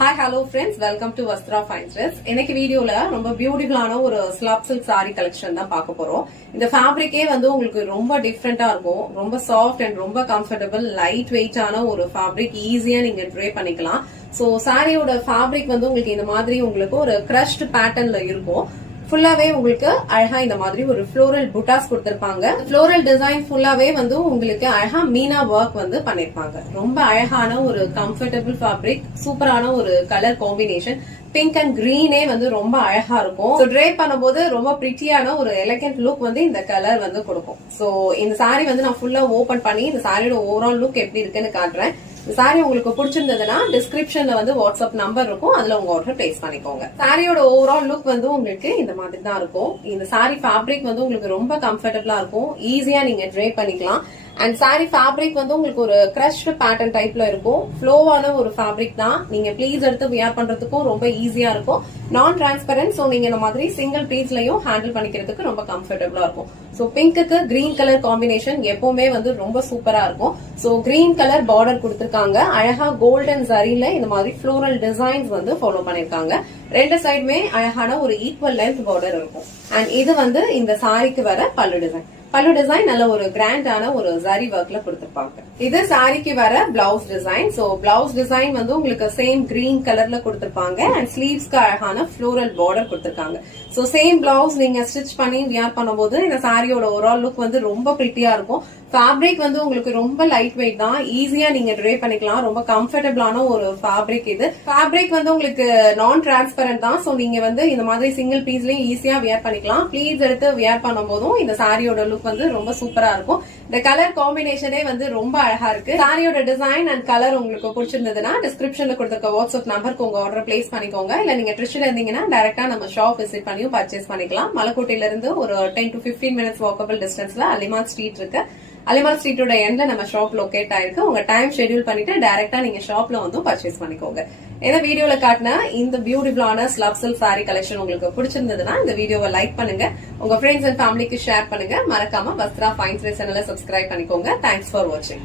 Hi, hello friends. Welcome to Vastra Fine Threads. இன்னைக்கு வீடியோல ரொம்ப பியூட்டிஃபுல்லான ஒரு ஸ்லப் சில்க் saree கலெக்ஷன் தான் பார்க்க போறோம். இந்த ஃபேப்ரிக்கே வந்து உங்களுக்கு ரொம்ப டிஃபரெண்டா இருக்கும். ரொம்ப சாஃப்ட் அண்ட் ரொம்ப கம்ஃபர்டபிள், லைட் வெயிட்டான ஒரு ஃபேப்ரிக். ஈஸியா நீங்க ட்ரே பண்ணிக்கலாம். சோ சாரியோட ஃபேப்ரிக் வந்து உங்களுக்கு இந்த மாதிரி உங்களுக்கு ஒரு கிரஷ்ட் பேட்டர்ன்ல இருக்கும். ஃபுல்லாவே உங்களுக்கு அழகா இந்த மாதிரி ஒரு ஃப்ளோரல் புட்டாஸ் கொடுத்திருப்பாங்க. ஃப்ளோரல் டிசைன் ஃபுல்லாவே வந்து உங்களுக்கு அழகா மீனா ஒர்க் வந்து பண்ணிருப்பாங்க. ரொம்ப அழகான ஒரு கம்ஃபர்டபிள் ஃபேப்ரிக், சூப்பரான ஒரு கலர் காம்பினேஷன். பிங்க் அண்ட் கிரீனே வந்து ரொம்ப அழகா இருக்கும். ட்ரே பண்ணும்போது ரொம்ப பிரிட்டியான ஒரு எலகண்ட் லுக் வந்து இந்த கலர் வந்து கொடுக்கும். சோ இந்த சாரி வந்து நான் ஃபுல்லா ஓபன் பண்ணி இந்த சாரியோட ஓவரால் லுக் எப்படி இருக்குன்னு காட்டுறேன். இந்த சாரி உங்களுக்கு பிடிச்சிருந்ததுன்னா டிஸ்கிரிப்ஷன்ல வந்து வாட்ஸ்அப் நம்பர் இருக்கும், அதுல உங்க ஆர்டர் பிளேஸ் பண்ணிக்கோங்க. சாரியோட ஓவரால் லுக் வந்து உங்களுக்கு இந்த மாதிரி தான் இருக்கும். இந்த சாரி ஃபேப்ரிக் வந்து உங்களுக்கு ரொம்ப கம்ஃபர்டபிளா இருக்கும். ஈஸியா நீங்க ட்ரே பண்ணிக்கலாம். அண்ட் சாரி ஃபேப்ரிக் வந்து உங்களுக்கு ஒரு கிரஷ்ட் பேட்டர்ன் டைப்ல இருக்கும். ஃப்ளோவான ஒரு ஃபேப்ரிக் தான். நீங்க ப்ளீஸ் எடுத்து வியர் பண்றதுக்கும் ரொம்ப ஈஸியா இருக்கும். நான் டிரான்ஸ்பரண்ட், சோ நீங்க இந்த மாதிரி சிங்கிள் பீஸ்லயும் ஹேண்டில் பண்ணிக்கிறதுக்கு ரொம்ப கம்ஃபர்டபிளா இருக்கும். சோ பிங்க்குக்கு கிரீன் கலர் காம்பினேஷன் எப்பவுமே வந்து ரொம்ப சூப்பரா இருக்கும். சோ கிரீன் கலர் பார்டர் கொடுத்திருக்காங்க. அழகா கோல்டன் ஜரில இந்த மாதிரி ஃப்ளோரல் டிசைன்ஸ் வந்து ஃபாலோ பண்ணிருக்காங்க. ரெண்டு சைடுமே அழகான ஒரு ஈக்குவல் லென்த் பார்டர் இருக்கும். அண்ட் இது வந்து இந்த சாரிக்கு வர பல்லு டிசைன். பல்லு டிசைன் நல்ல ஒரு கிராண்டான ஒரு ஜரி ஒர்க்ல கொடுத்திருப்பாங்க. இது சாரிக்கு வர blouse design. So blouse design வந்து உங்களுக்கு சேம் கிரீன் கலர்ல கொடுத்திருப்பாங்க. அண்ட் ஸ்லீவ்ஸ்க்கு அழகான ஃப்ளோரல் பார்டர் கொடுத்திருக்காங்க. சோ சேம் பிளவுஸ் நீங்க ஸ்டிச் பண்ணி வியர் பண்ணும்போது இந்த சாரியோட ஓவரால் லுக் வந்து ரொம்ப பிரிட்டியா இருக்கும். ஃபேப்ரிக் வந்து உங்களுக்கு ரொம்ப லைட் வெயிட் தான். ஈஸியா நீங்க ட்ரே பண்ணிக்கலாம். ரொம்ப கம்ஃபர்டபிளான ஒரு ஃபேப்ரிக் இது. ஃபேப்ரிக் வந்து உங்களுக்கு நான் டிரான்ஸ்பரண்ட் தான். சோ நீங்க வந்து இந்த மாதிரி சிங்கிள் பீஸ்லயும் ஈஸியா வியர் பண்ணிக்கலாம். ப்ளீஸ் எடுத்து வியர் பண்ணும் போதும் இந்த சாரியோட லுக் வந்து ரொம்ப சூப்பரா இருக்கும். இந்த கலர் காம்பினேஷனே வந்து ரொம்ப அழகா இருக்கு. சாரியோட டிசைன் அண்ட் கலர் உங்களுக்கு பிடிச்சிருந்ததுன்னா டிஸ்கிரிப்ஷன்ல கொடுத்திருக்க வாட்ஸ்அப் நம்பருக்கு உங்க ஆர்டர் பிளேஸ் பண்ணிக்கோங்க. இல்ல நீங்க ட்ரிச்சில இருந்தீங்கன்னா டைரக்டா நம்ம ஷாப் விசிட் பண்ணியும் பர்ச்சேஸ் பண்ணிக்கலாம். மலக்கோட்டையில இருந்து ஒரு 10 to 15 minutes வாக்கபிள் டிஸ்டன்ஸ்ல அலிமால் ஸ்ட்ரீட் இருக்கு. அலிமால் ஸ்ட்ரீட்டோட எண்ட்ல நம்ம ஷாப் லொகேட் ஆயிருக்கு. உங்க டைம் ஷெட்யூல் பண்ணிட்டு டைரக்டா நீங்க ஷாப்ல வந்து பர்ச்சேஸ் பண்ணிக்கோங்க. ஏன்னா வீடியோல காட்டின இந்த பியூட்டிஃபுல்லான ஸ்லப் சில்க் சாரி கலெக்ஷன் உங்களுக்கு பிடிச்சிருந்ததுன்னா இந்த வீடியோவை லைக் பண்ணுங்க, உங்க ஃப்ரெண்ட்ஸ் அண்ட் ஃபேமிலிக்கு ஷேர் பண்ணுங்க. மறக்காம வஸ்த்ரா ஃபைன் த்ரெட்ஸ் சேனலை சப்ஸ்கிரைப் பண்ணிக்கோங்க. தேங்க்ஸ் ஃபார் வாட்சிங்.